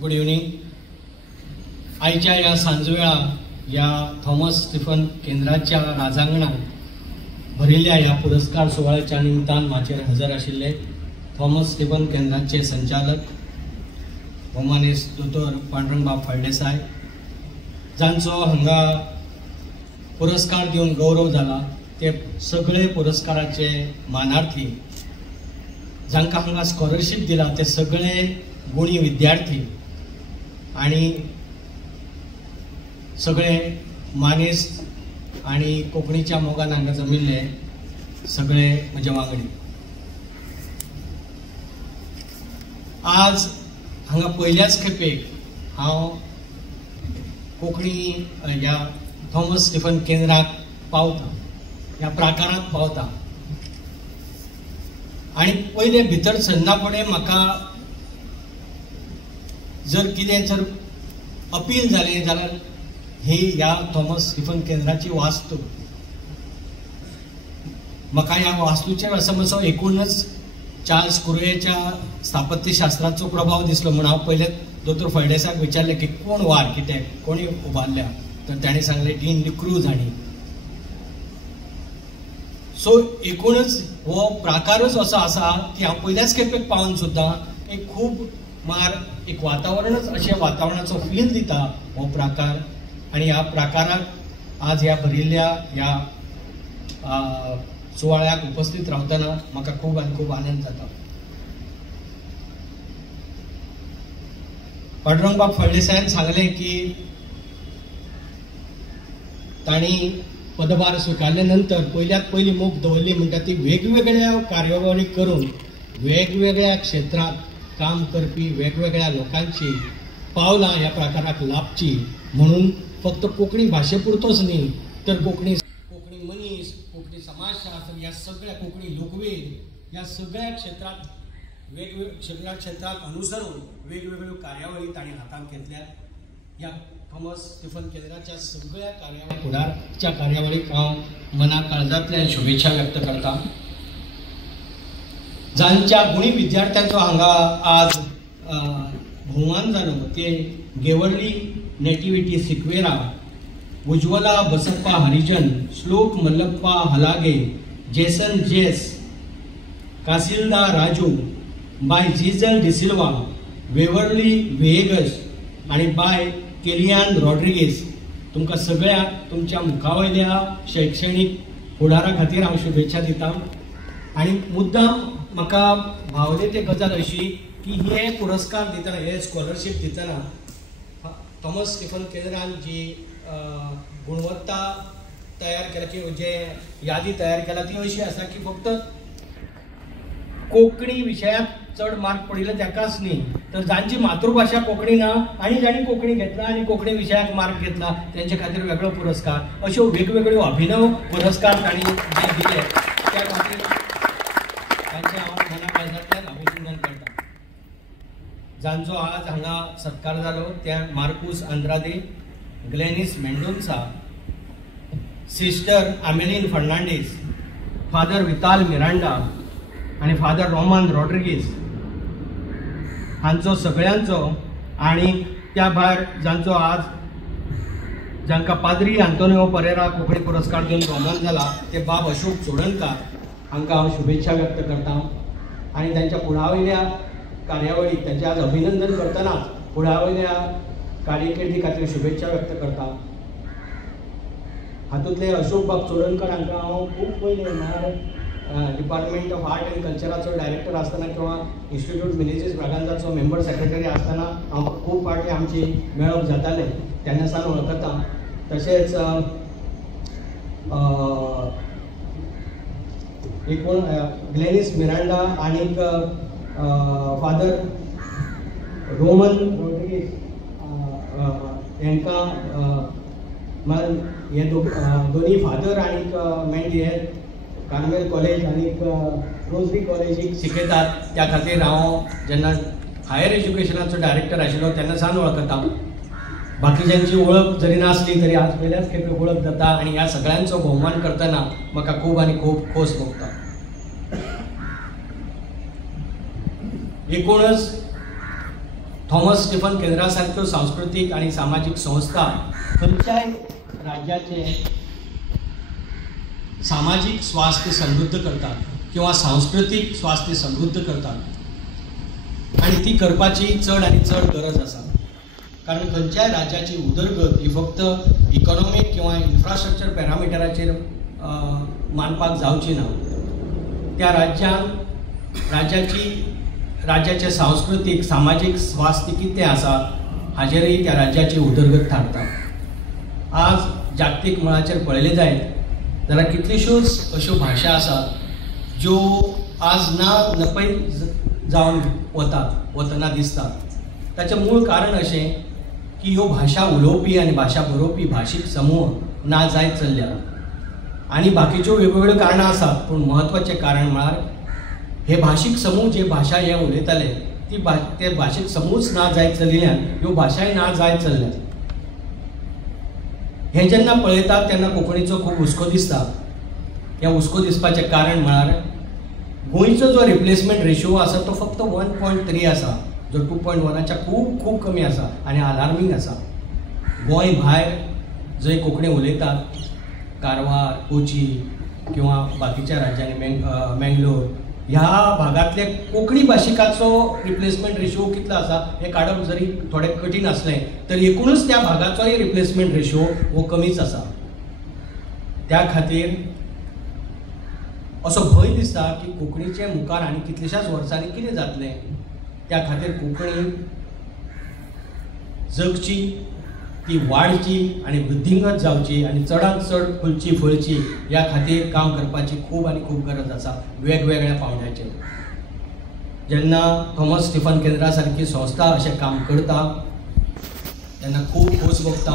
Good evening. आईच्या या सांजवेळा या थॉमस स्टीफन केंद्राच्या राजांगणात भरिल्ल्या या पुरस्कार सोहळ्याच्या निमतान माचेर हजर आशिल्ले थॉमस स्टीफन केंद्राचे संचालक भौमानेस दोतोर पांडुरंगबाब फळदेसाय, जांचो हांगा पुरस्कार दिवन गौरव जाला, ते सगळे पुरस्काराचे मानार्थी, जांकां हांगा स्कॉलरशीप दिला ते सगळे गुणी विद्यार्थी आणि सगळे मानेस आणि कोंकणीच्या मोगान हांगा जमिल्ले सगळे म्हजे वांगडी. आज हांगा पयल्याच खेपेक हांव कोंकणी ह्या थॉमस स्टीफन केंद्राक पावता, ह्या प्राकारांत पावता. आणि पयले भितर सरना फुडें म्हाका जर कितें जर अपील जालें जाल्यार ही ह्या थॉमस स्टीफन केंद्राची वास्तू. म्हाका ह्या वास्तूचेर असो मातसो एकूणच चार्ल्स कुर्वेच्या स्थापत्यशास्त्राचो प्रभाव दिसलो. म्हणून हांव पयले दोतोर फळदेसाक विचारलें की कोण वार कितें कोणी उबारल्या, तर ताणें सांगलें डीन डिक्रूज हांणी. सो एकूणच हो प्राकारच असो आसा की हांव पयल्याच खेपेक पावन सुद्दां एक खूब एक वातावरणच अशें वातावरणाचो फील दिता हो प्राकार. आणि ह्या प्राकाराक आज ह्या भरिल्ल्या ह्या सुवाळ्याक उपस्थित रावतना म्हाका खूब आनी खूब आनंद जाता. पांडुरंगबाब फळदेसायान सांगलें की तांणी पदभार स्विकारले नंतर पयल्यात पयली मोख दवरली म्हणटा ती वेगवेगळ्या कार्यावळी करून वेगवेगळ्या क्षेत्रांत काम करपी वेगवेगळ्या लोकांची पावलां ह्या प्रकाराक लाभची, म्हणून फक्त कोंकणी भाशे पुरतोच न्ही तर कोंकणी मनीस, कोंकणी समाजशास्त्र, ह्या सगळ्या कोंकणी लोकवेद ह्या सगळ्या क्षेत्रांत वेगवेगळ्या क्षेत्राक अनुसरून वेगवेगळ्यो कार्यावळी तांणी हातांत घेतल्या. ह्या थॉमस स्टीफन केंद्राच्या सगळ्या कार्यावळी फुडारच्या कार्यावळीक हांव मना काळजांतल्यान शुभेच्छा व्यक्त करता. जांच्या गुणी विद्यार्थ्यांचो हांगा आज भोवमान जालो ते गेवळ्ळी नेटिविटी सिक्वेरा, उज्ज्वला बसप्पा हरिजन, श्लोक मल्लप्पा हलागे, जेसन जेस, कासिल्दा Raju, bye जिजल de Silva, Waverley Vegas आणि बाय केलियान रॉड्रिगीस. तुमकां सगळ्यांक तुमच्या मुखावयल्या शैक्षणीक फुडारा खातीर हांव शुभेच्छा दितां. आणि मुद्दाम म्हाका भावले ते गजाल अशी की हे पुरस्कार दितना, हे स्कॉलरशीप दितना थॉमस स्टीफन केंद्रान जी गुणवत्ता तयार केला की जे यादी तयार केला ती अशी आसा की फक्त कोंकणी विशयाक चड मार्क पडिल्ले ताकाच न्ही, तर जांची मातृभाशा कोंकणी ना आनी जाणी कोंकणी घेतला आनी कोंकणी विशयाक मार्क घेतला तेंचे खातीर वेगळो पुरस्कार, अश्यो वेगवेगळ्यो अभिनव पुरस्कार तांणी जे दिले त्या खातीर तांचे हांव मना काळजांतल्यान अभिनंदन करता. जांचो आज हांगा सत्कार जालो त्या Markose Andrade, Glenys Mendonsa, sister आमेलीन Fernandes, father विताल Miranda आणि फादर रोमान रॉड्रिगीस हांचो सगळ्यांचो, आणि त्या भायर जांचो आज जांकां पाद्री आंतोनियो परेरा कोंकणी पुरस्कार दिवन भोवमान जाला ते बाब अशोक चोडणकार हांकां हांव शुभेच्छा व्यक्त करता. आणि त्यांच्या फुडावयल्या कार्यावळी त्यांचे आज अभिनंदन करतनाच फुडावयल्या कार्यकिर्दी खातीर शुभेच्छा व्यक्त करता. हातूंतले अशोक बाब चोडणकर हांकां हांव खूब पयलीं म्हळ्यार डिपार्टमेंट ऑफ आर्ट एंड कल्चराचो डायरेक्टर आसतना किंवा इन्स्टिट्यूट मिनेजीस ब्रागांजाचो मेंबर सेक्रेटरी आसतना हांव खूब फावटी आमची मेळप जाताले, तेन्ना सावन वळखता. तशेंच एकूण ग्लेनिस मिरांडा आनीक फादर रोमन रॉड्रिगीस हांकां हे दोनी फादर आनीक मेंडी हे कार्मेल कॉलेज आनीक रोजरी कॉलेजीक शिकयतात, त्या खातीर हांव जेन्ना हायर एज्युकेशनाचो डायरेक्टर आशिल्लो तेन्ना सावन वळखता. बाकीच्यांची वळख जरी नासली तरी आज पयल्याच खेपे वळख जाता आणि ह्या सगळ्यांचो भोवमान करतना म्हाका खूब आनी खूब खोस भोगता. एकूणच थॉमस स्टीफन केंद्रा सारक्यो सांस्कृतिक आणि सामाजिक संस्था खंयच्याय राज्याचे सामाजिक स्वास्थ्य समृद्ध करतात किंवा सांस्कृतिक स्वास्थ्य समृद्ध करतात आणि ती करपाची चड आणि चड गरज आसा. कारण खंयच्याय राज्याची उदरगत ही फक्त इकॉनॉमीक किंवा इन्फ्रास्ट्रक्चर पॅरामिटराचेर मानपाक जावची ना. त्या राज्याचे सांस्कृतिक सामाजिक स्वास्थ्य कितें आसा हाजेरय त्या राज्याची उदरगत थारता. आज जागतीक मळाचेर पळयले जायत जाल्यार कितल्योश्योच अश्यो भाशा आसात ज्यो आज ना नपय जावन वतना दिसतात. ताचें मूळ कारण अशें की ह्यो भाशा उलोवपी आनी भाशा बरोवपी भाशीक समूह ना जायत चल्ल्यात आनी बाकीच्यो वेगवेगळ्यो कारणां आसात. पूण म्हत्वाचें कारण म्हळ्यार हे भाशीक समूह जे भाशा हे उलयताले ते भाशीक समूहच ना जायत चलिल्ल्यान ह्यो भाशाय ना जायत चल्ल्यात. हे जेन्ना पळयतात तेन्ना कोंकणीचो खूब हुस्को दिसता. ह्या हुस्को दिसपाचें कारण म्हळ्यार गोंयचो जो रिप्लेसमेंट रेशियो आसा तो फक्त 1.3 आसा, जो 2.1च्या खूब खूब कमी आसा आनी अलार्मींग आसा. गोंय भायर जंय कोंकणी उलयतात, कारवार, कोची किंवा बाकीच्या राज्यांनी मेंगलोर ह्या भागांतले कोंकणी भाशिकाचो रिप्लेसमेंट रेशियो कितलो आसा हे काडप जरी थोडें कठीण आसलें तरी एकूणच त्या भागाचोय रिप्लेसमेंट रेशियो हो कमीच आसा. त्या खातीर असो भंय दिसता की कोंकणीचे मुखार आनी कितल्याशाच वर्सांनी कितें जातलें. त्या खातीर कोंकणी जगची, ती वाडची आनी वृद्धींगत जावची आनी चडांत चड फुलची फळची ह्या खातीर काम करपाची खूब आनी खूब गरज आसा वेगवेगळ्या पावंड्याचेर. जेन्ना थॉमस स्टीफन केंद्रा सारकी संस्था अशें काम करता तेन्ना खूब खोस भोगता.